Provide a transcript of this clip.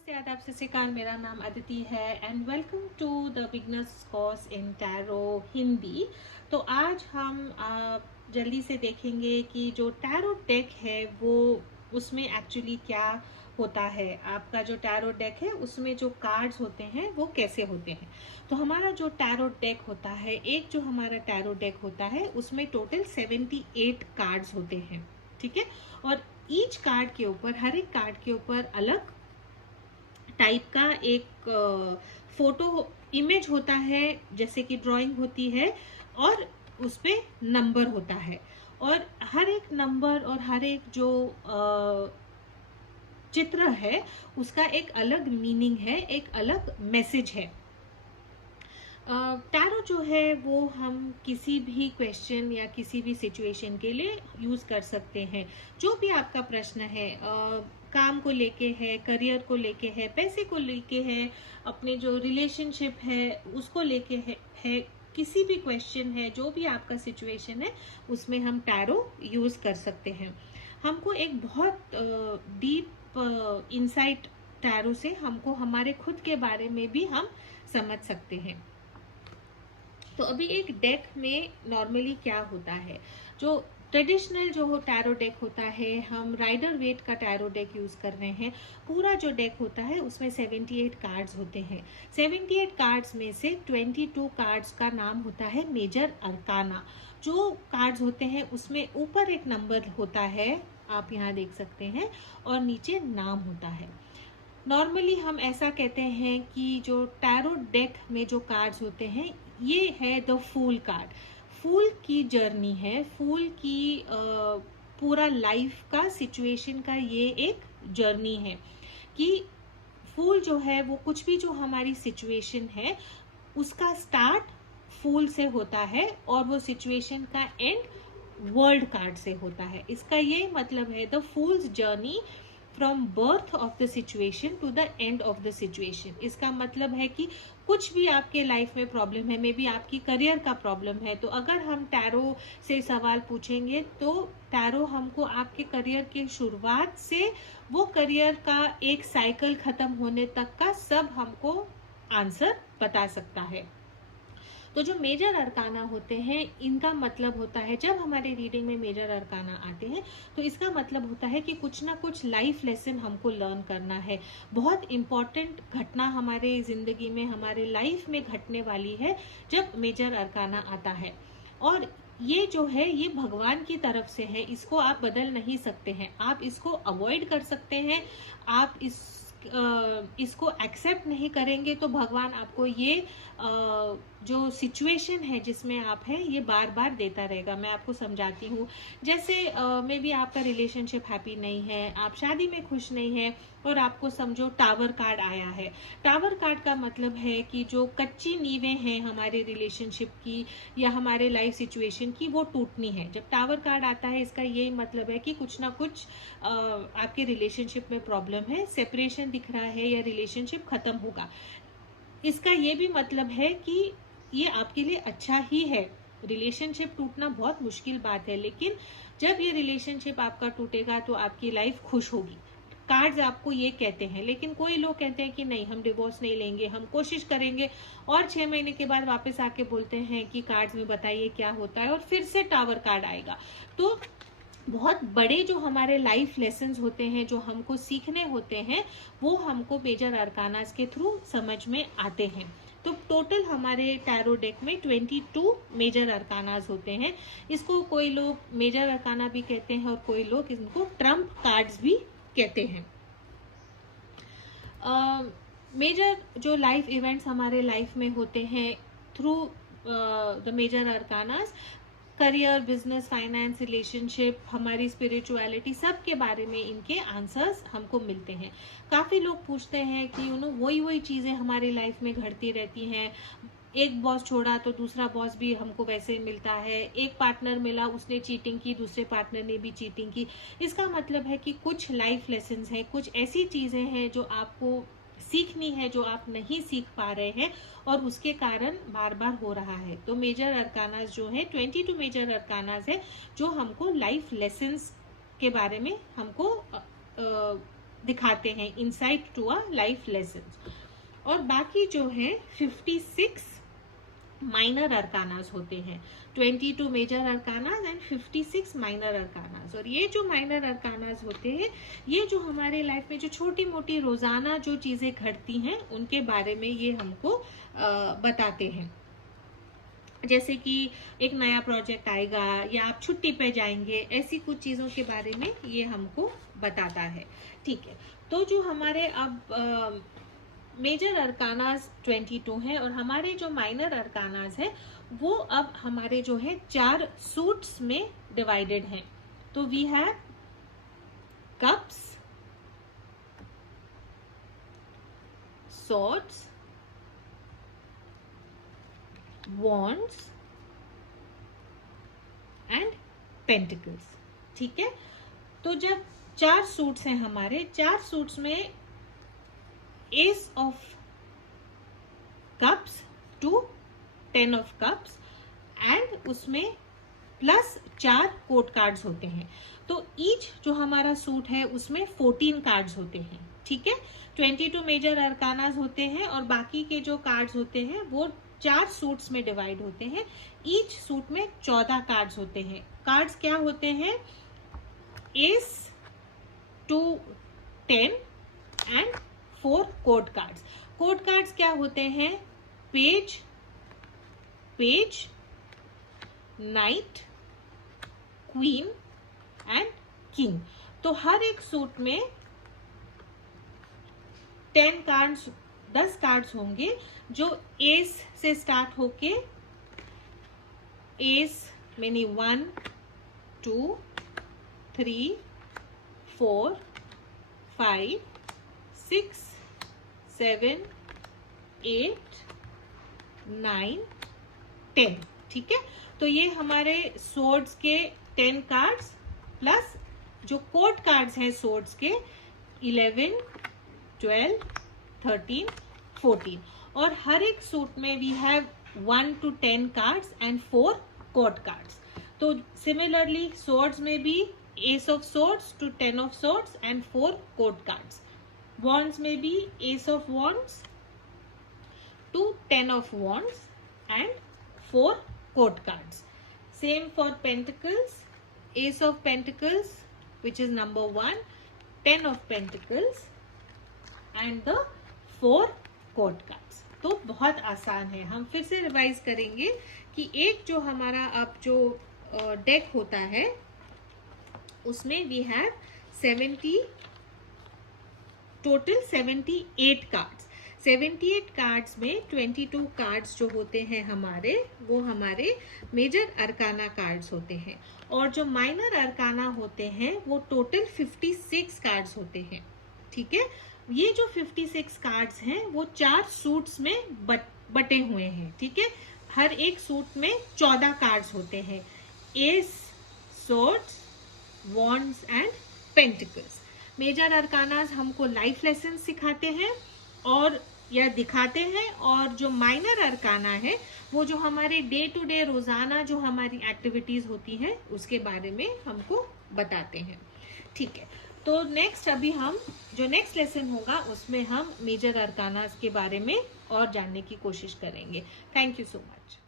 नमस्ते, आदाब, सत श्री अकाल। मेरा नाम अदिति है and welcome to the beginners course in tarot Hindi. तो आज हम जल्दी से देखेंगे कि जो टैरो डेक है वो उसमें एक्चुअली क्या होता है। आपका जो टैरो डेक है उसमें जो कार्ड्स होते हैं वो कैसे होते हैं। तो हमारा जो टैरो डेक होता है, एक जो हमारा टैरो डेक होता है उसमें टोटल 78 कार्ड्स होते हैं, ठीक है। और ईच कार्ड के ऊपर, हर एक कार्ड के ऊपर अलग टाइप का एक फोटो इमेज होता है, जैसे कि ड्राइंग होती है, और उस पे नंबर होता है। और हर एक नंबर और हर एक जो चित्र है उसका एक अलग मीनिंग है, एक अलग मैसेज है। टैरो जो है वो हम किसी भी क्वेश्चन या किसी भी सिचुएशन के लिए यूज कर सकते हैं। जो भी आपका प्रश्न है, काम को लेके है, करियर को लेके है, पैसे को लेके है, अपने जो रिलेशनशिप है उसको लेके है, किसी भी क्वेश्चन है, जो भी आपका सिचुएशन है उसमें हम टैरो यूज कर सकते हैं। हमको एक बहुत डीप इंसाइट टैरो से हमको हमारे खुद के बारे में भी हम समझ सकते हैं। तो अभी एक डेक में नॉर्मली क्या होता है, जो ट्रेडिशनल जो टैरो डेक होता है, हम राइडर वेट का टैरो डेक यूज कर रहे हैं। पूरा जो डेक होता है उसमें 78 कार्ड्स होते हैं। 78 कार्ड्स में से 22 कार्ड्स का नाम होता है मेजर अरकाना। जो कार्ड्स होते हैं उसमें ऊपर एक नंबर होता है, आप यहाँ देख सकते हैं, और नीचे नाम होता है। नॉर्मली हम ऐसा कहते हैं कि जो टैरो डेक में जो कार्ड्स होते हैं ये है द फूल कार्ड। फूल की जर्नी है, फूल की पूरा लाइफ का सिचुएशन का ये एक जर्नी है कि फूल जो है वो कुछ भी जो हमारी सिचुएशन है उसका स्टार्ट फूल से होता है और वो सिचुएशन का एंड वर्ल्ड कार्ड से होता है। इसका ये मतलब है the fool's journey from birth of the situation to the end of the situation. इसका मतलब है कि कुछ भी आपके लाइफ में प्रॉब्लम है, मे बी आपकी करियर का प्रॉब्लम है, तो अगर हम टैरो से सवाल पूछेंगे तो टैरो हमको आपके करियर के शुरुआत से वो करियर का एक साइकिल खत्म होने तक का सब हमको आंसर बता सकता है। तो जो मेजर अरकाना होते हैं इनका मतलब होता है, जब हमारे रीडिंग में मेजर अरकाना आते हैं तो इसका मतलब होता है कि कुछ ना कुछ लाइफ लेसन हमको लर्न करना है। बहुत इंपॉर्टेंट घटना हमारे जिंदगी में, हमारे लाइफ में घटने वाली है जब मेजर अरकाना आता है। और ये जो है ये भगवान की तरफ से है, इसको आप बदल नहीं सकते हैं। आप इसको अवॉइड कर सकते हैं, आप इसको एक्सेप्ट नहीं करेंगे तो भगवान आपको ये जो सिचुएशन है जिसमें आप हैं ये बार बार देता रहेगा। मैं आपको समझाती हूँ। जैसे मे बी आपका रिलेशनशिप हैप्पी नहीं है, आप शादी में खुश नहीं है, और आपको समझो टावर कार्ड आया है। टावर कार्ड का मतलब है कि जो कच्ची नींवें हैं हमारे रिलेशनशिप की या हमारे लाइफ सिचुएशन की वो टूटनी है। जब टावर कार्ड आता है इसका यही मतलब है कि कुछ ना कुछ आपके रिलेशनशिप में प्रॉब्लम है, सेपरेशन दिख रहा है या रिलेशनशिप खत्म होगा। इसका ये भी मतलब है कि ये आपके लिए अच्छा ही है। रिलेशनशिप टूटना बहुत मुश्किल बात है, लेकिन जब ये रिलेशनशिप आपका टूटेगा तो आपकी लाइफ खुश होगी। कार्ड्स आपको ये कहते हैं, लेकिन कोई लोग कहते हैं कि नहीं, हम डिवोर्स नहीं लेंगे, हम कोशिश करेंगे, और 6 महीने के बाद वापस आके बोलते हैं कि कार्ड्स में बताइए क्या होता है, और फिर से टावर कार्ड आएगा। तो बहुत बड़े जो हमारे लाइफ लेसन्स होते हैं, जो हमको सीखने होते हैं, वो हमको मेजर अरकानास के थ्रू समझ में आते हैं। तो टोटल हमारे टैरो डेक में 22 मेजर अरकानास होते हैं। इसको कोई लोग मेजर अरकाना भी कहते हैं और कोई लोग इनको ट्रम्प कार्ड्स भी कहते हैं। मेजर जो लाइफ इवेंट्स हमारे लाइफ में होते हैं through the major arcanas, career, business, finance, relationship, हमारी स्पिरिचुअलिटी, सब के बारे में इनके आंसर्स हमको मिलते हैं। काफ़ी लोग पूछते हैं कि वही चीज़ें हमारी लाइफ में घटती रहती हैं। एक बॉस छोड़ा तो दूसरा बॉस भी हमको वैसे मिलता है, एक पार्टनर मिला उसने चीटिंग की, दूसरे पार्टनर ने भी चीटिंग की। इसका मतलब है कि कुछ लाइफ लेसन्स हैं, कुछ ऐसी चीज़ें हैं जो आपको सीखनी है, जो आप नहीं सीख पा रहे हैं और उसके कारण बार बार हो रहा है। तो मेजर अरकानास जो है 22 मेजर अरकानास है जो हमको लाइफ लेसन्स के बारे में हमको दिखाते हैं, insight to a life lesson. और बाकी जो है 56 माइनर अरकानास होते हैं, 22 मेजर अरकानास एंड 56 माइनर अरकानास। और ये जो माइनर अरकानास होते हैं, ये जो हमारे लाइफ में जो छोटी मोटी रोजाना जो चीजें घटती हैं उनके बारे में ये हमको बताते हैं। जैसे कि एक नया प्रोजेक्ट आएगा या आप छुट्टी पे जाएंगे, ऐसी कुछ चीजों के बारे में ये हमको बताता है। ठीक है, तो जो हमारे अब मेजर अरकानास 22 है और हमारे जो माइनर अरकानास है वो अब हमारे जो है 4 सूट्स में डिवाइडेड हैं। तो we have cups, swords, wands and pentacles. ठीक है, तो जब 4 सूट्स हैं हमारे, 4 सूट्स में S of cups to 10 of cups and उसमें प्लस 4 कोर्ट कार्ड्स होते हैं। तो ईच जो हमारा सूट है उसमें 14 कार्ड्स होते हैं। ठीक है, 22 मेजर अरकानास होते हैं और बाकी के जो कार्ड्स होते हैं वो 4 सूट्स में डिवाइड होते हैं। ईच सूट में 14 कार्ड्स होते हैं। कार्ड्स क्या होते हैं? Ace two 10 and 4 court cards. Court cards क्या होते हैं? Page, page, knight, queen and king. तो हर एक सूट में 10 कार्ड्स, 10 कार्ड्स होंगे जो एस से स्टार्ट होके, एस मैंने 1 2 3 4 5 6 7 8 9 10। ठीक है, तो ये हमारे सोर्ड्स के 10 कार्ड्स प्लस जो कोर्ट कार्ड्स हैं सोर्ड्स के 11 12 13 14। और हर एक सूट में we have 1 to 10 cards and 4 court cards. तो सिमिलरली सोर्ड्स में भी ace of swords two 10 of swords and 4 court cards. Wands में भी ace of wands two 10 of wands and 4 court cards. Same for pentacles, ace of pentacles which is number 1, 10 of pentacles and the 4 court cards. तो बहुत आसान है। हम फिर से revise करेंगे कि एक जो हमारा अब जो डेक होता है उसमें वी हैव 78 कार्ड्स। 78 कार्ड्स में 22 कार्ड्स जो होते हैं हमारे, वो हमारे मेजर अरकाना कार्ड्स होते हैं। और जो माइनर अरकाना होते हैं वो टोटल 56 कार्ड्स होते हैं। ठीक है, ये जो 56 कार्ड्स हैं वो 4 सूट्स में बटे हुए हैं। ठीक है, हर एक सूट में 14 कार्ड्स होते हैं, ace, swords, wands and pentacles. Major arcanas हमको लाइफ लेसन सिखाते हैं और या दिखाते हैं, और जो माइनर अरकाना है वो जो हमारे डे टू डे रोजाना जो हमारी एक्टिविटीज होती हैं उसके बारे में हमको बताते हैं। ठीक है, तो नेक्स्ट अभी हम जो नेक्स्ट लेसन होगा उसमें हम मेजर अरकानास के बारे में और जानने की कोशिश करेंगे। Thank you so much.